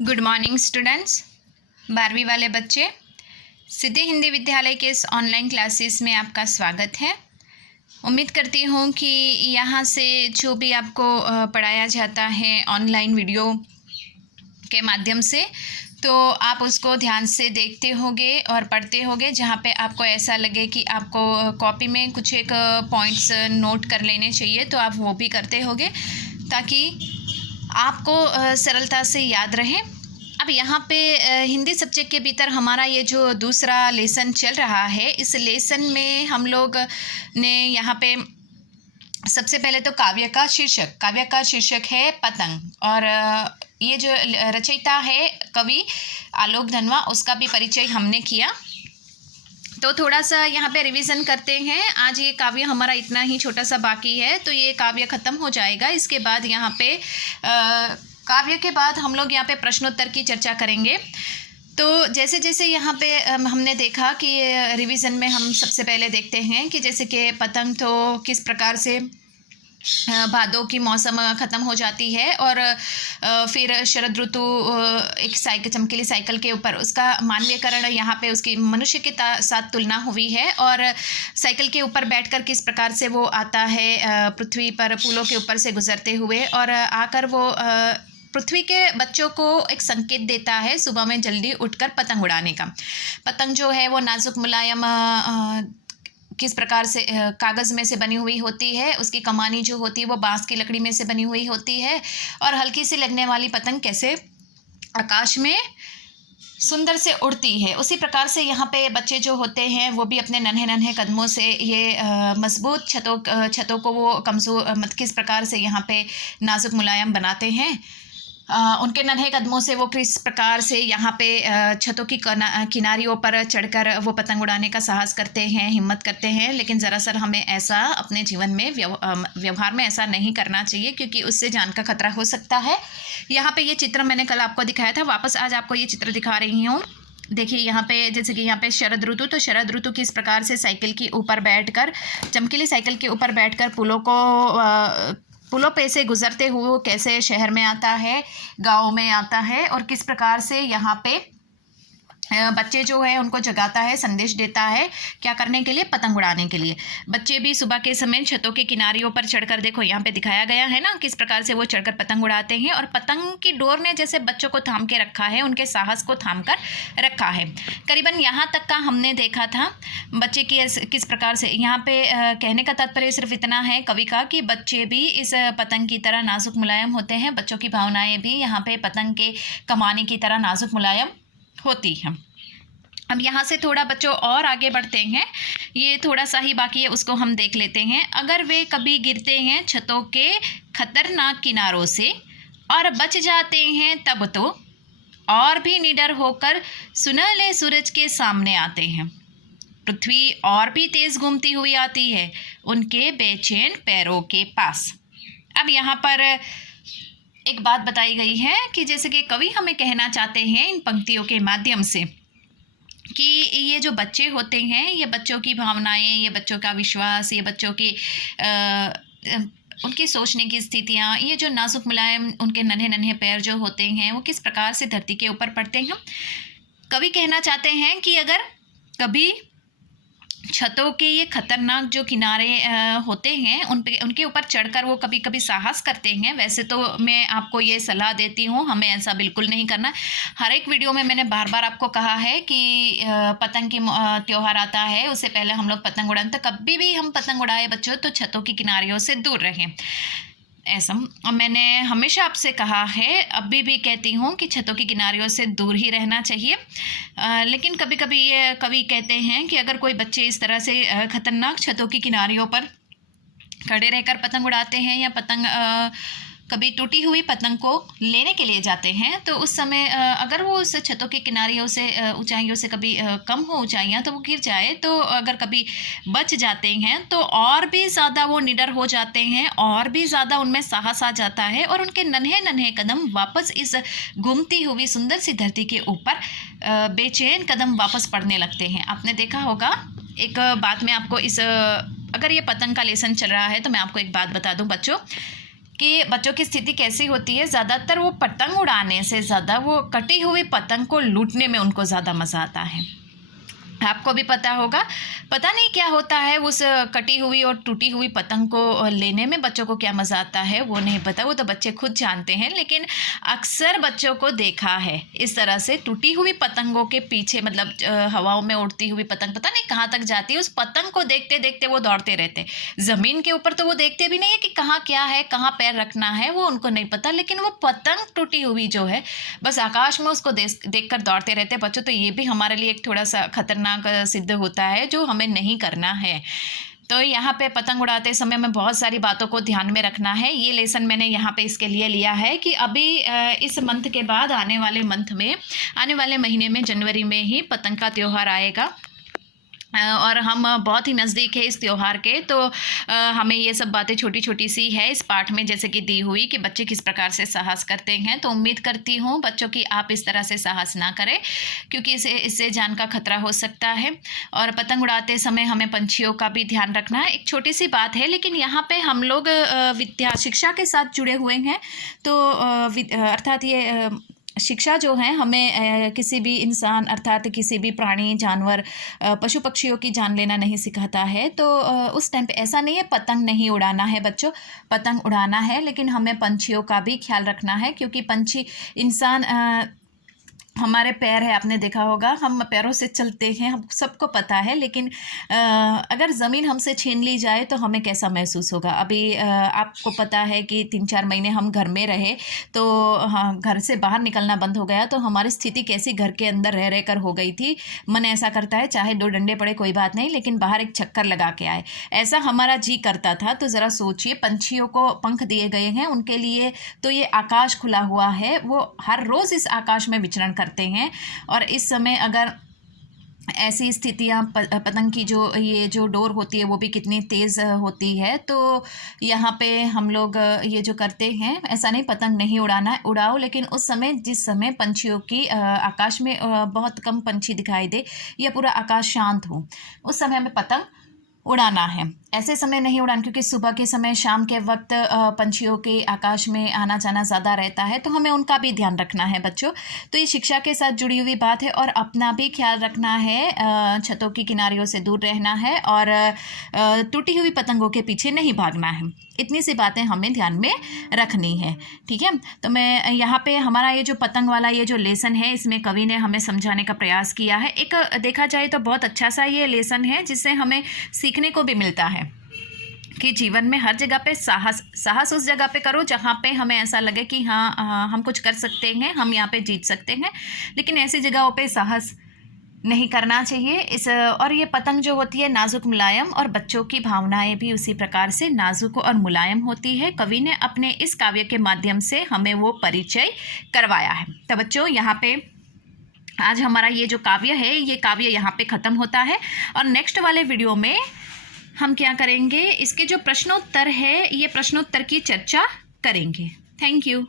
Good morning students. 12वीं वाले बच्चे, सिद्धि हिंदी विद्यालय के इस ऑनलाइन क्लासेस में आपका स्वागत है। उम्मीद करती हूँ कि यहाँ से जो भी आपको पढ़ाया जाता है ऑनलाइन वीडियो के माध्यम से, तो आप उसको ध्यान से देखते होंगे और पढ़ते होंगे। जहाँ पे आपको ऐसा लगे कि आपको कॉपी में कुछ एक पॉइंट्स नोट कर लेने चाहिए, तो आप वो भी करते होंगे ताकि आपको सरलता से याद रहे। अब यहाँ पे हिंदी सब्जेक्ट के भीतर हमारा ये जो दूसरा लेसन चल रहा है, इस लेसन में हम लोग ने यहाँ पे सबसे पहले तो काव्य का शीर्षक है पतंग, और ये जो रचयिता है कवि आलोक धनवा, उसका भी परिचय हमने किया। तो थोड़ा सा यहाँ पे रिवीजन करते हैं। आज ये काव्य हमारा इतना ही छोटा सा बाकी है, तो ये काव्य ख़त्म हो जाएगा। इसके बाद यहाँ पे काव्य के बाद हम लोग यहाँ पे प्रश्नोत्तर की चर्चा करेंगे। तो जैसे जैसे यहाँ पे हमने देखा कि रिवीजन में हम सबसे पहले देखते हैं कि जैसे कि पतंग तो किस प्रकार से भादों की मौसम ख़त्म हो जाती है, और फिर शरद ऋतु एक चमकीली साइकिल के ऊपर उसका मानवीयकरण यहाँ पे उसकी मनुष्य के साथ तुलना हुई है, और साइकिल के ऊपर बैठकर किस प्रकार से वो आता है पृथ्वी पर पुलों के ऊपर से गुजरते हुए, और आकर वो पृथ्वी के बच्चों को एक संकेत देता है सुबह में जल्दी उठकर पतंग उड़ाने का। पतंग जो है वो नाजुक मुलायम किस प्रकार से कागज़ में से बनी हुई होती है, उसकी कमानी जो होती है वो बांस की लकड़ी में से बनी हुई होती है, और हल्की सी लगने वाली पतंग कैसे आकाश में सुंदर से उड़ती है। उसी प्रकार से यहाँ पे बच्चे जो होते हैं वो भी अपने नन्हे नन्हे कदमों से ये मजबूत छतों को वो कमज़ोर किस प्रकार से यहाँ पे नाजुक मुलायम बनाते हैं। उनके नन्हे कदमों से वो किस प्रकार से यहाँ पे छतों की किनारियों पर चढ़कर वो पतंग उड़ाने का साहस करते हैं, हिम्मत करते हैं। लेकिन ज़रासर हमें ऐसा अपने जीवन में व्यवहार में ऐसा नहीं करना चाहिए, क्योंकि उससे जान का खतरा हो सकता है। यहाँ पे ये चित्र मैंने कल आपको दिखाया था, वापस आज आपको ये चित्र दिखा रही हूँ। देखिए यहाँ पे जैसे कि यहाँ पे शरद ऋतु, तो शरद ऋतु किस प्रकार से साइकिल के ऊपर बैठकर, चमकीली साइकिल के ऊपर बैठकर पुलों पे से गुजरते हुए वो कैसे शहर में आता है, गाँव में आता है, और किस प्रकार से यहाँ पे बच्चे जो है उनको जगाता है, संदेश देता है क्या करने के लिए, पतंग उड़ाने के लिए। बच्चे भी सुबह के समय छतों के किनारियों पर चढ़कर, देखो यहाँ पे दिखाया गया है ना किस प्रकार से वो चढ़कर पतंग उड़ाते हैं, और पतंग की डोर ने जैसे बच्चों को थाम के रखा है, उनके साहस को थाम कर रखा है। करीबन यहाँ तक का हमने देखा था बच्चे की किस प्रकार से। यहाँ पे कहने का तात्पर्य सिर्फ इतना है कवि का कि बच्चे भी इस पतंग की तरह नाजुक मुलायम होते हैं, बच्चों की भावनाएँ भी यहाँ पे पतंग के कमाने की तरह नाजुक मुलायम होती हैं। अब यहाँ से थोड़ा बच्चों और आगे बढ़ते हैं, ये थोड़ा सा ही बाकी है, उसको हम देख लेते हैं। अगर वे कभी गिरते हैं छतों के खतरनाक किनारों से और बच जाते हैं, तब तो और भी निडर होकर सुनहले सूरज के सामने आते हैं। पृथ्वी और भी तेज घूमती हुई आती है उनके बेचैन पैरों के पास। अब यहाँ पर एक बात बताई गई है कि जैसे कि कवि हमें कहना चाहते हैं इन पंक्तियों के माध्यम से कि ये जो बच्चे होते हैं, ये बच्चों की भावनाएं, ये बच्चों का विश्वास, ये बच्चों की उनकी सोचने की स्थितियाँ, ये जो नाजुक मुलायम उनके नन्हे नन्हे पैर जो होते हैं वो किस प्रकार से धरती के ऊपर पड़ते हैं। कवि कहना चाहते हैं कि अगर कभी छतों के ये खतरनाक जो किनारे होते हैं उनके ऊपर चढ़कर वो कभी कभी साहस करते हैं। वैसे तो मैं आपको ये सलाह देती हूँ, हमें ऐसा बिल्कुल नहीं करना। हर एक वीडियो में मैंने बार बार आपको कहा है कि पतंग की त्यौहार आता है, उससे पहले हम लोग पतंग उड़ाएं, तो कभी भी हम पतंग उड़ाए बच्चों तो छतों की किनारियों से दूर रहें। ऐसा मैंने हमेशा आपसे कहा है, अभी भी कहती हूँ कि छतों की किनारियों से दूर ही रहना चाहिए। लेकिन कभी कभी ये कवि कहते हैं कि अगर कोई बच्चे इस तरह से खतरनाक छतों की किनारियों पर खड़े रहकर पतंग उड़ाते हैं, या पतंग कभी टूटी हुई पतंग को लेने के लिए जाते हैं, तो उस समय अगर वो उस छतों की किनारियों से ऊंचाइयों से कभी कम हो ऊंचाइयाँ, तो वो गिर जाए, तो अगर कभी बच जाते हैं तो और भी ज़्यादा वो निडर हो जाते हैं, और भी ज़्यादा उनमें साहस आ जाता है, और उनके नन्हे नन्हे कदम वापस इस घूमती हुई सुंदर सी धरती के ऊपर बेचैन कदम वापस पड़ने लगते हैं। आपने देखा होगा, एक बात मैं आपको अगर ये पतंग का लेसन चल रहा है तो मैं आपको एक बात बता दूं बच्चों, कि बच्चों की स्थिति कैसी होती है, ज़्यादातर वो पतंग उड़ाने से ज़्यादा वो कटी हुई पतंग को लूटने में उनको ज़्यादा मज़ा आता है। आपको भी पता होगा, पता नहीं क्या होता है उस कटी हुई और टूटी हुई पतंग को लेने में बच्चों को क्या मज़ा आता है वो नहीं पता, वो तो बच्चे खुद जानते हैं। लेकिन अक्सर बच्चों को देखा है इस तरह से टूटी हुई पतंगों के पीछे, मतलब हवाओं में उड़ती हुई पतंग पता नहीं कहाँ तक जाती है, उस पतंग को देखते देखते वो दौड़ते रहते। ज़मीन के ऊपर तो वो देखते भी नहीं है कि कहाँ क्या है, कहाँ पैर रखना है, वो उनको नहीं पता। लेकिन वो पतंग टूटी हुई जो है बस आकाश में उसको देख कर दौड़ते रहते बच्चों। तो ये भी हमारे लिए एक थोड़ा सा खतरनाक सिद्ध होता है जो हमें नहीं करना है। तो यहाँ पे पतंग उड़ाते समय में बहुत सारी बातों को ध्यान में रखना है। ये लेसन मैंने यहाँ पे इसके लिए लिया है कि अभी इस मंथ के बाद आने वाले मंथ में, आने वाले महीने में, जनवरी में ही पतंग का त्यौहार आएगा और हम बहुत ही नज़दीक है इस त्यौहार के। तो हमें ये सब बातें छोटी छोटी सी है इस पाठ में जैसे कि दी हुई कि बच्चे किस प्रकार से साहस करते हैं। तो उम्मीद करती हूँ बच्चों की आप इस तरह से साहस ना करें, क्योंकि इससे जान का खतरा हो सकता है। और पतंग उड़ाते समय हमें पंछियों का भी ध्यान रखना है। एक छोटी सी बात है, लेकिन यहाँ पे हम लोग शिक्षा के साथ जुड़े हुए हैं। तो अर्थात ये शिक्षा जो है हमें किसी भी इंसान अर्थात किसी भी प्राणी, जानवर, पशु पक्षियों की जान लेना नहीं सिखाता है। तो उस टाइम पे ऐसा नहीं है पतंग नहीं उड़ाना है बच्चों, पतंग उड़ाना है, लेकिन हमें पंछियों का भी ख्याल रखना है। क्योंकि पंछी, इंसान, हमारे पैर है, आपने देखा होगा हम पैरों से चलते हैं, हम सबको पता है। लेकिन अगर ज़मीन हमसे छीन ली जाए तो हमें कैसा महसूस होगा। अभी आपको पता है कि 3-4 महीने हम घर में रहे, तो हाँ, घर से बाहर निकलना बंद हो गया, तो हमारी स्थिति कैसी घर के अंदर रह रह कर हो गई थी। मन ऐसा करता है चाहे 2 डंडे पड़े कोई बात नहीं, लेकिन बाहर एक चक्कर लगा के आए, ऐसा हमारा जी करता था। तो ज़रा सोचिए, पंछियों को पंख दिए गए हैं, उनके लिए तो ये आकाश खुला हुआ है, वो हर रोज़ इस आकाश में विचरण करते हैं। और इस समय अगर ऐसी स्थितियाँ, पतंग की ये जो डोर होती है वो भी कितनी तेज़ होती है। तो यहाँ पे हम लोग ये जो करते हैं, ऐसा नहीं पतंग नहीं उड़ाना है, उड़ाओ, लेकिन उस समय जिस समय पंछियों की आकाश में बहुत कम पंछी दिखाई दे या पूरा आकाश शांत हो, उस समय हमें पतंग उड़ाना है। ऐसे समय नहीं उड़ाना, क्योंकि सुबह के समय, शाम के वक्त पंछियों के आकाश में आना जाना ज़्यादा रहता है, तो हमें उनका भी ध्यान रखना है बच्चों। तो ये शिक्षा के साथ जुड़ी हुई बात है। और अपना भी ख्याल रखना है, छतों की किनारियों से दूर रहना है और टूटी हुई पतंगों के पीछे नहीं भागना है। इतनी सी बातें हमें ध्यान में रखनी है, ठीक है। तो मैं यहाँ पे हमारा ये जो पतंग वाला ये जो लेसन है, इसमें कवि ने हमें समझाने का प्रयास किया है। एक देखा जाए तो बहुत अच्छा सा ये लेसन है, जिससे हमें सीखने को भी मिलता है कि जीवन में हर जगह पे साहस उस जगह पे करो जहाँ पे हमें ऐसा लगे कि हाँ हम कुछ कर सकते हैं, हम यहाँ पे जीत सकते हैं। लेकिन ऐसी जगहों पे साहस नहीं करना चाहिए। और ये पतंग जो होती है नाजुक मुलायम, और बच्चों की भावनाएं भी उसी प्रकार से नाजुक और मुलायम होती है। कवि ने अपने इस काव्य के माध्यम से हमें वो परिचय करवाया है। तो बच्चों, यहाँ पे आज हमारा ये जो काव्य है, ये काव्य यहाँ पे ख़त्म होता है। और नेक्स्ट वाले वीडियो में हम क्या करेंगे, इसके जो प्रश्नोत्तर है, ये प्रश्नोत्तर की चर्चा करेंगे। Thank you.